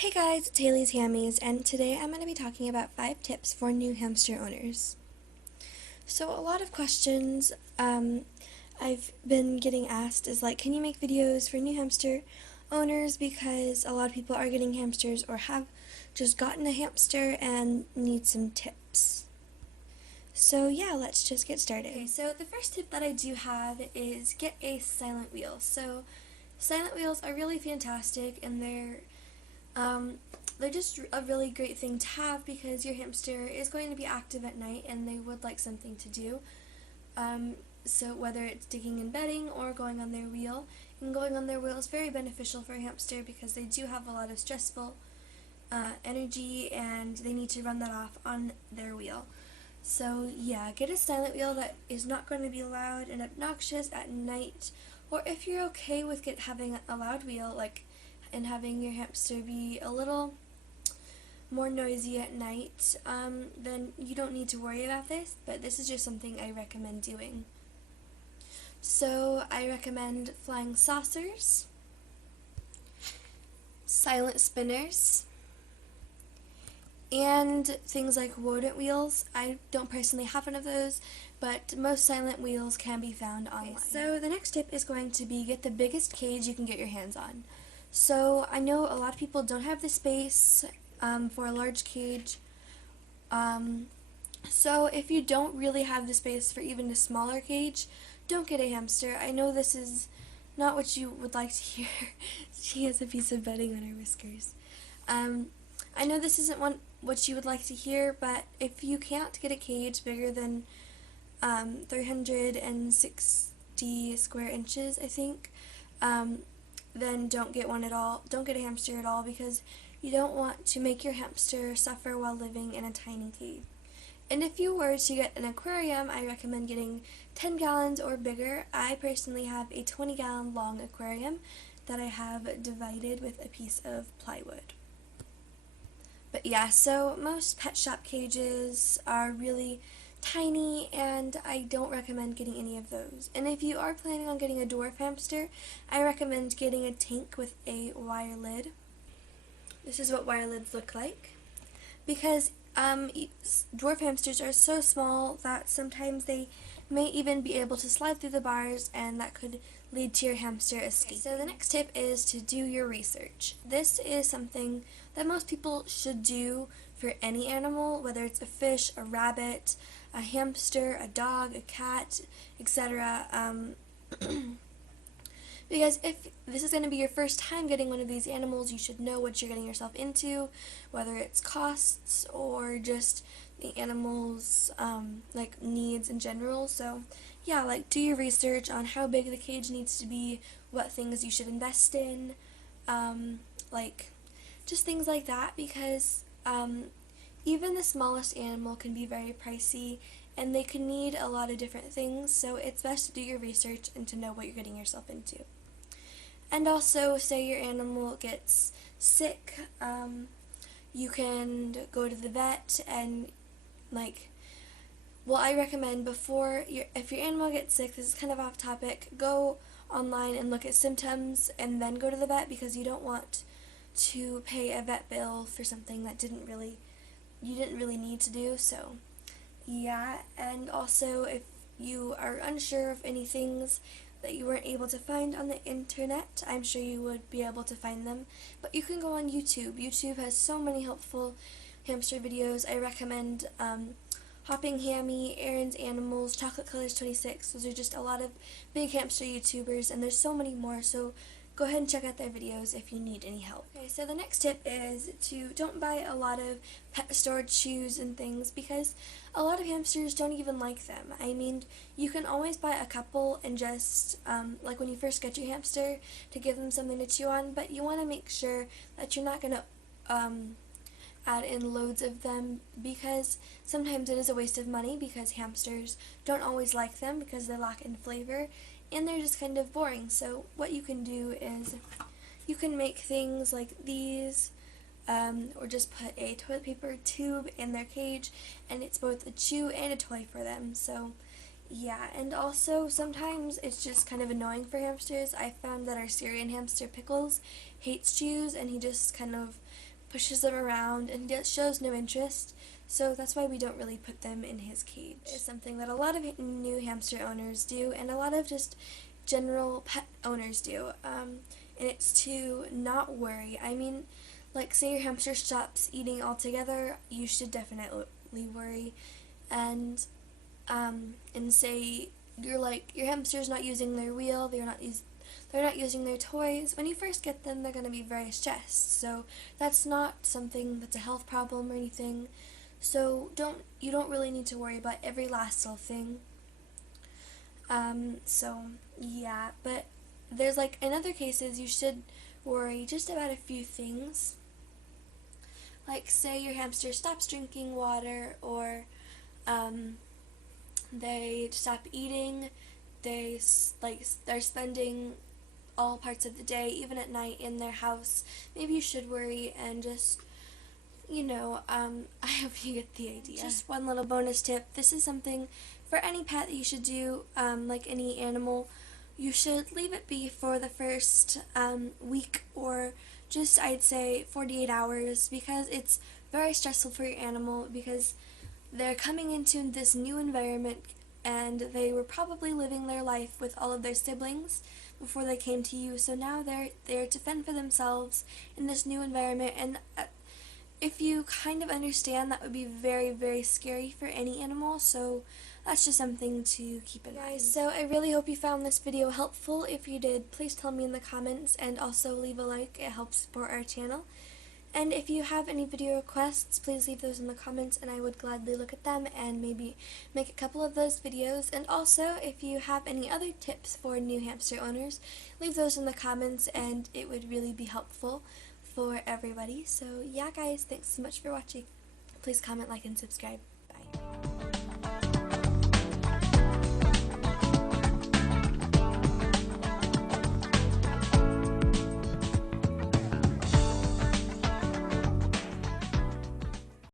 Hey guys, it's Haley's Hammies, and today I'm going to be talking about 5 tips for new hamster owners. So a lot of questions I've been getting asked is like, can you make videos for new hamster owners, because a lot of people are getting hamsters or have just gotten a hamster and need some tips. So yeah, let's just get started. Okay, so the first tip that I do have is get a silent wheel. So silent wheels are really fantastic, and they're just a really great thing to have because your hamster is going to be active at night and they would like something to do. So whether it's digging and bedding or going on their wheel, and going on their wheel is very beneficial for a hamster because they do have a lot of stressful energy and they need to run that off on their wheel. So yeah, get a silent wheel that is not going to be loud and obnoxious at night, or if you're okay with having a loud wheel, and having your hamster be a little more noisy at night, then you don't need to worry about this, but this is just something I recommend doing. So I recommend flying saucers, silent spinners, and things like rodent wheels. I don't personally have one of those, but most silent wheels can be found online. Okay, so the next tip is going to be get the biggest cage you can get your hands on. So I know a lot of people don't have the space for a large cage. So if you don't really have the space for even a smaller cage, don't get a hamster. I know this is not what you would like to hear. She has a piece of bedding on her whiskers. I know this isn't what you would like to hear, but if you can't get a cage bigger than 360 square inches, I think, then don't get one at all. Don't get a hamster at all, because you don't want to make your hamster suffer while living in a tiny cage. And if you were to get an aquarium, I recommend getting 10 gallons or bigger. I personally have a 20-gallon long aquarium that I have divided with a piece of plywood. But yeah, so most pet shop cages are really tiny, and I don't recommend getting any of those. And if you are planning on getting a dwarf hamster, I recommend getting a tank with a wire lid. This is what wire lids look like, because dwarf hamsters are so small that sometimes they may even be able to slide through the bars, and that could lead to your hamster escaping. So the next tip is to do your research. This is something that most people should do for any animal, whether it's a fish, a rabbit, a hamster, a dog, a cat, etc. Because if this is going to be your first time getting one of these animals, you should know what you're getting yourself into, whether it's costs or just the animal's needs in general. So yeah, do your research on how big the cage needs to be, what things you should invest in, just things like that, because even the smallest animal can be very pricey and they can need a lot of different things, so it's best to do your research and to know what you're getting yourself into. And also, say your animal gets sick, you can go to the vet and I recommend if your animal gets sick, this is kind of off topic, go online and look at symptoms and then go to the vet, because you don't want to pay a vet bill for something that you didn't really need to do. So yeah, and also if you are unsure of any things that you weren't able to find on the internet, I'm sure you would be able to find them, but you can go on YouTube. YouTube has so many helpful hamster videos. I recommend Hopping Hammy, Aaron's Animals, Chocolate Colors 26. Those are just a lot of big hamster YouTubers, and there's so many more, so go ahead and check out their videos if you need any help. Okay, so the next tip is to don't buy a lot of pet storage shoes and things, because a lot of hamsters don't even like them. I mean, you can always buy a couple and just, when you first get your hamster, to give them something to chew on, but you want to make sure that you're not going to add in loads of them, because sometimes it is a waste of money, because hamsters don't always like them because they lack in flavor and they're just kind of boring. So what you can do is you can make things like these, or just put a toilet paper tube in their cage, and it's both a chew and a toy for them. So yeah, and also sometimes it's just kind of annoying for hamsters. I found that our Syrian hamster Pickles hates chews, and he just kind of pushes them around and shows no interest. So that's why we don't really put them in his cage. It's something that a lot of new hamster owners do, and a lot of just general pet owners do. And it's to not worry. I mean, like, say your hamster stops eating altogether, you should definitely worry. And say your hamster's not using their wheel, they're not using their toys. When you first get them, they're going to be very stressed. So that's not something that's a health problem or anything. So you don't really need to worry about every last little thing. So yeah, but there's like in other cases you should worry just about a few things. Like say your hamster stops drinking water, or they stop eating, they're spending all parts of the day, even at night, in their house. Maybe you should worry and just, I hope you get the idea. Just one little bonus tip. This is something for any pet that you should do, like any animal. You should leave it be for the first week, or just, I'd say, 48 hours, because it's very stressful for your animal, because they're coming into this new environment and they were probably living their life with all of their siblings before they came to you. So now they're to fend for themselves in this new environment, and if you kind of understand, that would be very, very scary for any animal. So that's just something to keep in mind. So I really hope you found this video helpful. If you did, please tell me in the comments, and also leave a like. It helps support our channel. And if you have any video requests, please leave those in the comments, and I would gladly look at them and maybe make a couple of those videos. And also, if you have any other tips for new hamster owners, leave those in the comments, and it would really be helpful for everybody. So yeah, guys, thanks so much for watching. Please comment, like, and subscribe.